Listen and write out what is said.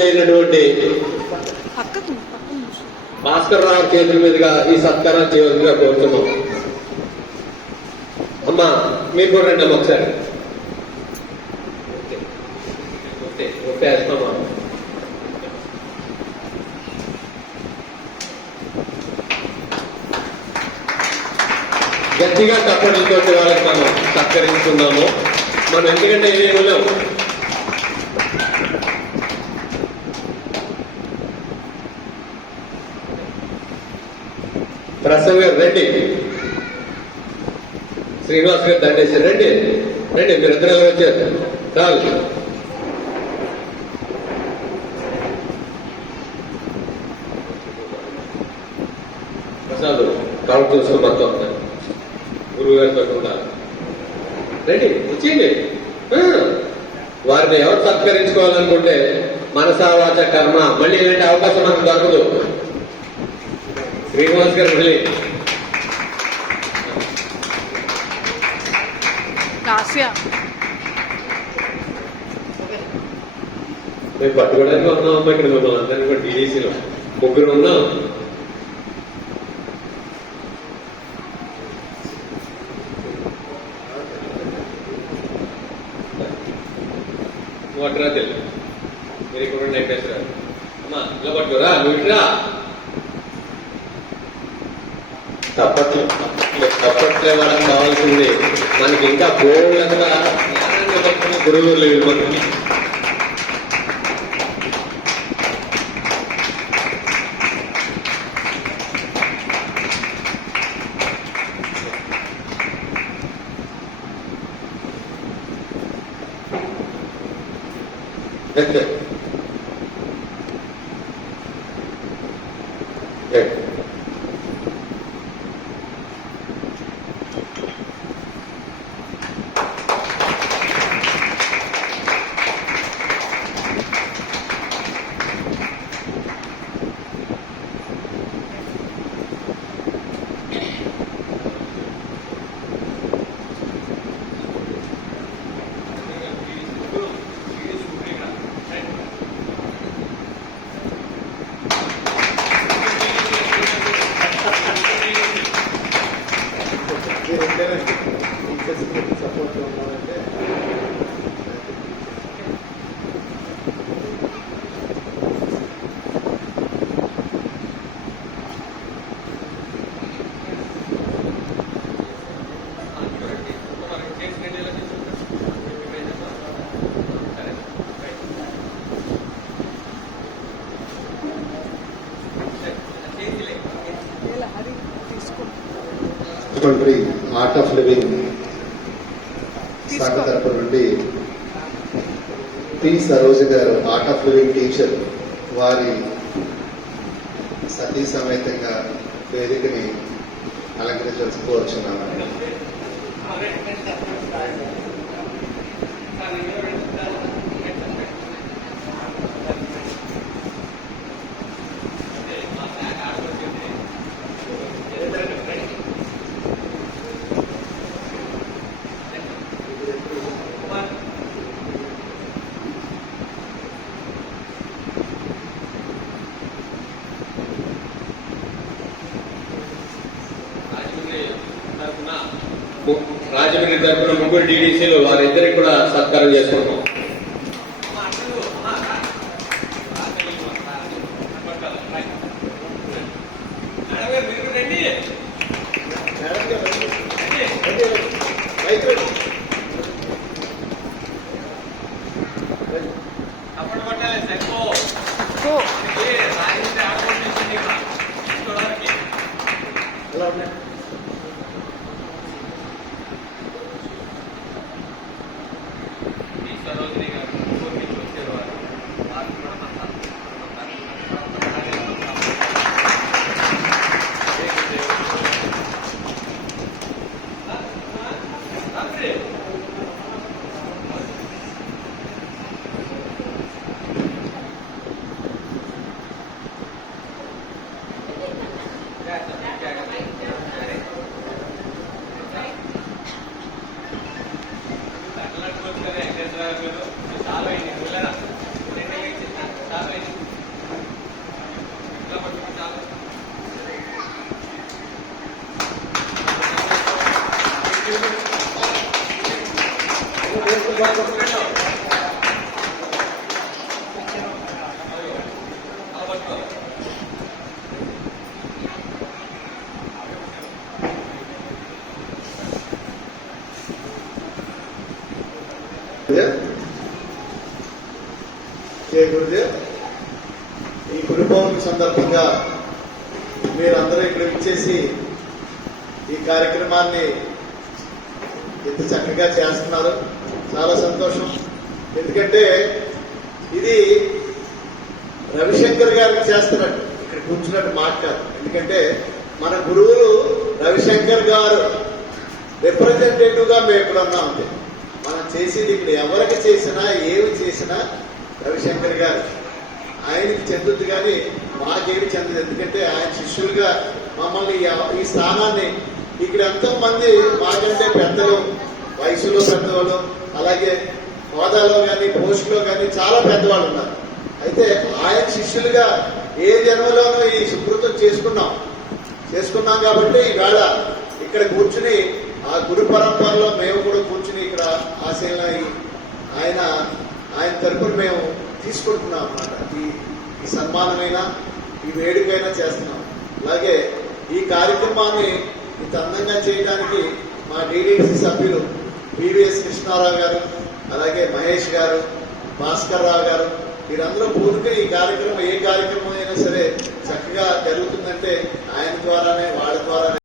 లేనటువంటి భాస్కర్ రావు చేతుల మీదుగా ఈ సత్కారం చేయవలసిగా కోరుతున్నాం. అమ్మా మీరు కూడా రండి అమ్మ ఒకసారి. వేస్తామా గట్టిగా తప్పటితో వాళ్ళకి మనం సత్కరించుకున్నాము. మనం ఎందుకంటే ఏమో ప్రసవ్ గారు రండి, శ్రీనివాస్ గారు దండేశారు రండి రండి, మీరిద్దరు వచ్చారు చాలు. ప్రసాద్ కౌంట్ చూసుకుని మొత్తం గురువు గారితో కూడా రండి వచ్చింది. వారిని ఎవరు సత్కరించుకోవాలనుకుంటే మనసా వాచ కర్మ మళ్ళీ ఇలాంటి అవకాశం మనకు దొరకదు. శ్రీనివాస్ గారు మళ్ళీ మేము పట్టుకోవడానికి ఉన్నామమ్మా. ఇక్కడ మిమ్మల్ని అందరినీ కూడా టీడీసీలో ముగ్గురు ఉన్నాం. అట్రా తెలు మీరు ఇక్కడ అయిపోయారు అమ్మా, ఇలా పట్టుకోరా నువ్వు ఇట్రా. తప్పట్లే వాళ్ళకి కావాల్సింది మనకి ఇంకా బోళ్ళంగా గురువులు లేవు మనకి. ఆర్ట్ ఆఫ్ లివింగ్ శాఖ తరపు నుండి పి సరోజ గారు ఆర్ట్ ఆఫ్ లివింగ్ టీచర్ వారి సతీ సమేతంగా వేదికని అలంకరించాల్సి కోరుచున్నాను. రాజమండ్రి తరఫున ముగ్గురు టీడీసీలు వారిద్దరికి కూడా సత్కారం చేసుకుంటాం. జై గురుదేవ్. ఈ గురు పౌర్ణమి సందర్భంగా మీరందరూ ఇక్కడ ఇచ్చేసి ఈ కార్యక్రమాన్ని ఎంత చక్కగా చేస్తున్నారు. చాలా సంతోషం. ఎందుకంటే ఇది రవిశంకర్ గారికి చేస్తున్నట్టు ఇక్కడ కూర్చున్నట్టు మాట కాదు. ఎందుకంటే మన గురువులు రవిశంకర్ గారు రిప్రజెంటేటివ్ గా మేము ఇక్కడ ఉన్నాం. అంతే మనం చేసేది ఇక్కడ ఎవరికి చేసినా ఏమి చేసినా రవిశంకర్ గారు ఆయనకి చెందుద్ది, కానీ మాకేమి చెందదు. ఎందుకంటే ఆయన శిష్యులుగా మమ్మల్ని ఈ స్థానాన్ని ఇక్కడ ఎంతో మంది మాకంటే పెద్దలు, వయసులో పెద్దవాళ్ళు, అలాగే హోదాలో కానీ పోస్టులో కానీ చాలా పెద్దవాళ్ళు ఉన్నారు. అయితే ఆయన శిష్యులుగా ఏ జన్మలోనూ ఈ సుకృతం చేసుకున్నాం కాబట్టి ఈవేళ ఇక్కడ కూర్చుని ఆ గురు పరంపరలో మేము కూడా కూర్చుని ఇక్కడ ఆశయంగా ఆయన తరపున మేము తీసుకుంటున్నాం అన్నమాట. ఈ సన్మానమైనా ఈ వేడుకైనా చేస్తున్నాం. అలాగే ఈ కార్యక్రమాన్ని ఇంత అందంగా చేయడానికి మా డిడిసి సభ్యులు పివిఎస్ కృష్ణారావు గారు, అలాగే మహేష్ గారు, భాస్కర్ రావు గారు, వీరందరూ పూర్తిగా ఈ కార్యక్రమం ఏ కార్యక్రమం అయినా సరే చక్కగా జరుగుతుందంటే ఆయన ద్వారానే, వాళ్ళ ద్వారానే.